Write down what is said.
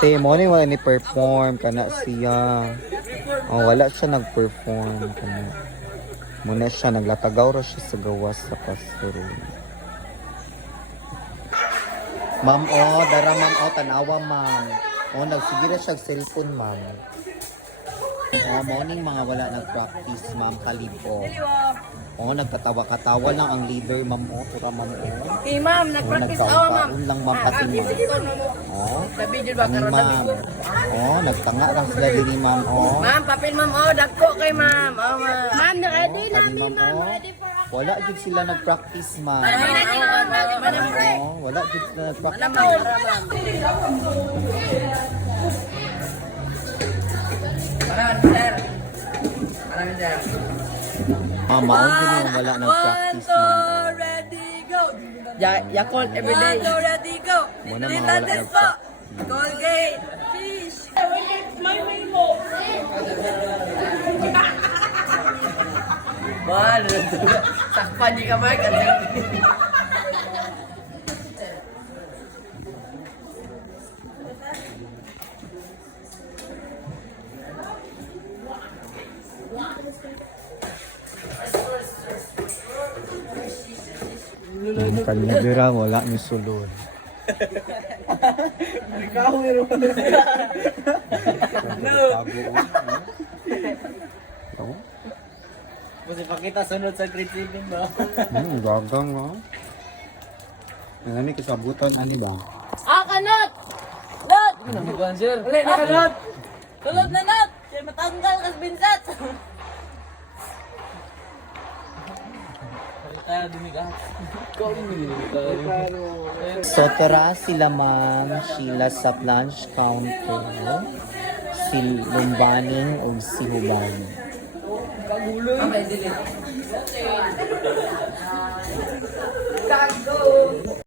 Te, mo ni wala ni perform kana siya. Oh, wala siya nag-perform kana. Muna siya naglatagaw ra siya sa gawas sa pastoral. Ma'am, oh, dara ma'am, oh, tanawa ma'am. Oh, nagsigira siya cellphone ma'am. Oh, morning mga wala nag-practice ma'am kalibo. Oh, nagkatawa-katawa lang ang leader ma'am, oh, tura ma'am, oh. Eh, ma'am, nag-practice ako, ma'am. nagkaon lang ma'am pati ma'am. Oh, Sabi dyan ba, karoon ma'am. Oh, nagtanga lang sila dili ma'am. Oh. Ma'am, papel ma'am, oh, dagko kay ma'am. Oh, ma'am. Ma'am, Ready na ma'am. Oh. Wala jud sila nag-practice ma'am. Oh, wala jud sila nag-practice. Maraming, sir. Maraming, sir. Ma'am, mao gid yung wala nag-practice ma'am. ready, go. Ya Yakult every day. One, two, ready, go. Muna mga wala nag-practice. Colgate. Fish. Mahal. Sakpan di ka, Mark. Ang kanya dira wala ni sulod. No. Kasi pakita sunod sa grade 7 ba? Hmm, gagang oh. Ang ano kasabutan ani ba? Ah, kanot! Lot! Ano sir? Ulit, nakalot! Kulot na not! Kaya matanggal kas binsat! Tayo dumigas. Ikaw rin So tara sila ma'am Sheila sa lunch counter. Si Lumbaning o si Hubani. Okay, delete.